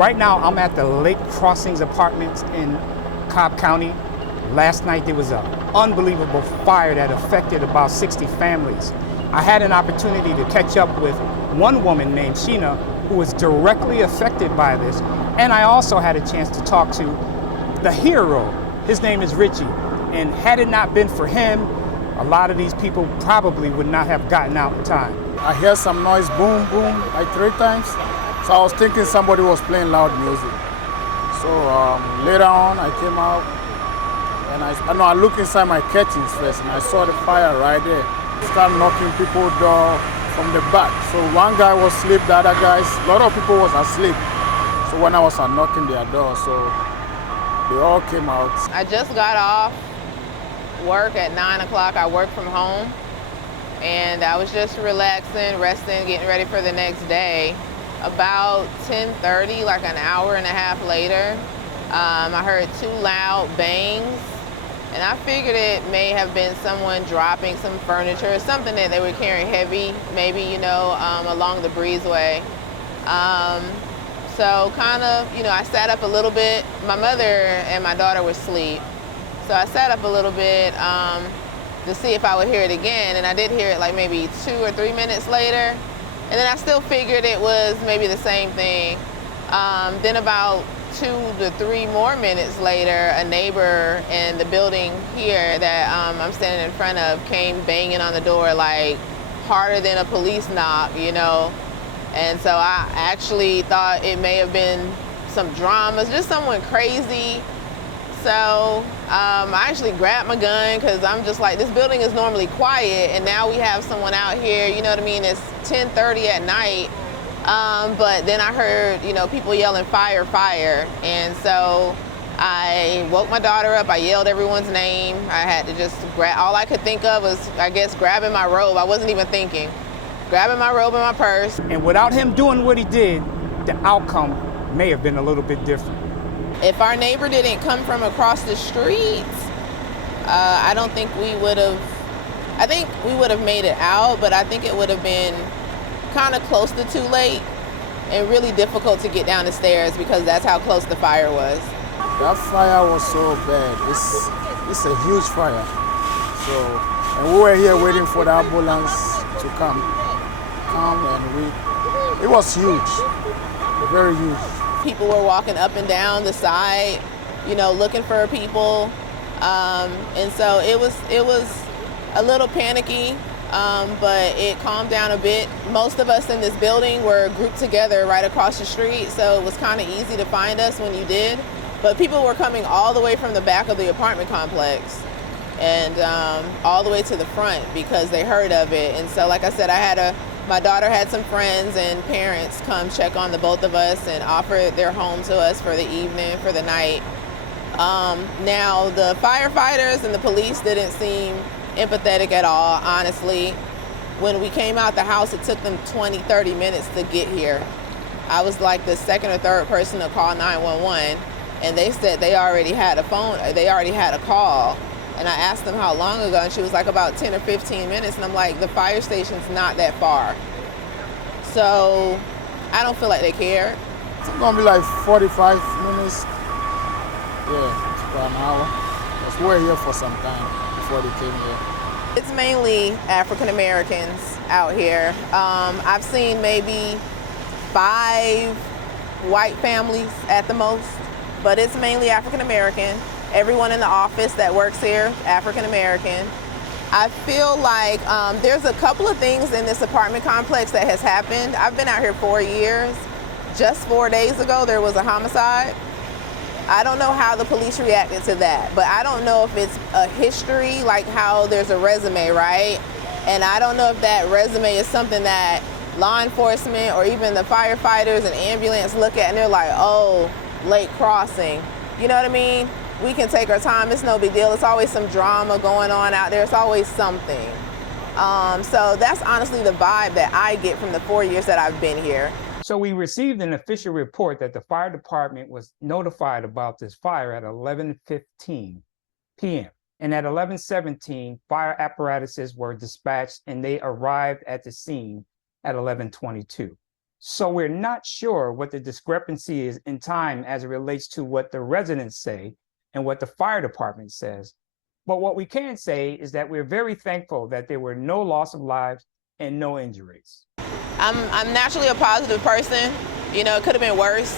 Right now, I'm at the Lake Crossings Apartments in Cobb County. Last night, there was an unbelievable fire that affected about 60 families. I had an opportunity to catch up with one woman named Sheena who was directly affected by this, and I also had a chance to talk to the hero. His name is Richie, and had it not been for him, a lot of these people probably would not have gotten out in time. I hear some noise, boom, boom, like 3 times. So I was thinking somebody was playing loud music. So later on, I came out and I looked inside my curtains first, and I saw the fire right there. Started knocking people's door from the back. So one guy was asleep, the other guys, a lot of people was asleep. So when I was knocking their door, so they all came out. I just got off work at 9 o'clock. I work from home, and I was just relaxing, resting, getting ready for the next day. About 10:30, like an hour and a half later, I heard 2 loud bangs, and I figured it may have been someone dropping some furniture, something that they were carrying heavy, maybe, along the breezeway. So kind of, I sat up a little bit. My mother and my daughter were asleep, so I sat up a little bit to see if I would hear it again, and I did hear it like maybe 2 or 3 minutes later. And then I still figured it was maybe the same thing. Then about 2 to 3 more minutes later, a neighbor in the building here that I'm standing in front of came banging on the door like harder than a police knock, And so I actually thought it may have been some dramas, just someone crazy. So I actually grabbed my gun because I'm just like, this building is normally quiet, and now we have someone out here, you know what I mean? It's 10:30 at night, but then I heard, people yelling fire, fire. And so I woke my daughter up, I yelled everyone's name. I had to just grab, all I could think of was, I guess, grabbing my robe. I wasn't even thinking. Grabbing my robe and my purse. And without him doing what he did, the outcome may have been a little bit different. If our neighbor didn't come from across the street, I don't think we would have, I think we would have made it out, but I think it would have been kind of close to too late and really difficult to get down the stairs because that's how close the fire was. That fire was so bad. It's a huge fire. So, and we were here waiting for the ambulance to come, and it was huge, very huge. People were walking up and down the side, looking for people. And so it was a little panicky, but it calmed down a bit. Most of us in this building were grouped together right across the street, so it was kind of easy to find us when you did. But people were coming all the way from the back of the apartment complex and all the way to the front because they heard of it. And so, like I said, my daughter had some friends and parents come check on the both of us and offer their home to us for the evening, for the night. Now, the firefighters and the police didn't seem empathetic at all, honestly. When we came out the house, it took them 20, 30 minutes to get here. I was like the second or third person to call 911, and they said they already had a call. And I asked them how long ago, and she was like about 10 or 15 minutes. And I'm like, the fire station's not that far. So I don't feel like they care. It's gonna be like 45 minutes. Yeah, it's about an hour. Because we're here for some time before they came here. It's mainly African Americans out here. I've seen maybe 5 white families at the most, but it's mainly African American. Everyone in the office that works here, African American. I feel like there's a couple of things in this apartment complex that has happened. I've been out here 4 years. Just 4 days ago, there was a homicide. I don't know how the police reacted to that, but I don't know if it's a history, like how there's a resume, right? And I don't know if that resume is something that law enforcement or even the firefighters and ambulance look at and they're like, oh, Lake Crossing. You know what I mean? We can take our time, it's no big deal. It's always some drama going on out there. It's always something. So that's honestly the vibe that I get from the 4 years that I've been here. So we received an official report that the fire department was notified about this fire at 11:15 p.m. And at 11:17, fire apparatuses were dispatched and they arrived at the scene at 11:22. So we're not sure what the discrepancy is in time as it relates to what the residents say and what the fire department says. But what we can say is that we're very thankful that there were no loss of lives and no injuries. I'm naturally a positive person. You know, it could have been worse.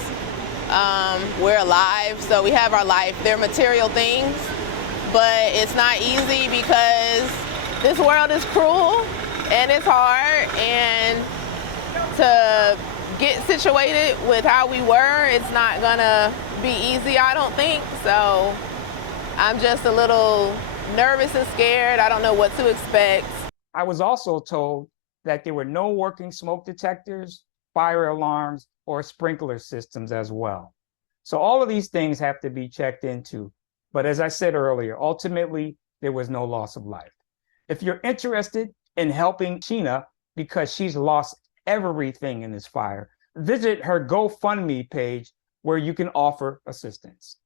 We're alive, so we have our life. They're material things, but it's not easy because this world is cruel and it's hard, and to get situated with how we were, it's not gonna be easy, I don't think. So I'm just a little nervous and scared. I don't know what to expect. I was also told that there were no working smoke detectors, fire alarms, or sprinkler systems as well. So all of these things have to be checked into. But as I said earlier, ultimately, there was no loss of life. If you're interested in helping Sheena because she's lost everything in this fire, visit her GoFundMe page where you can offer assistance.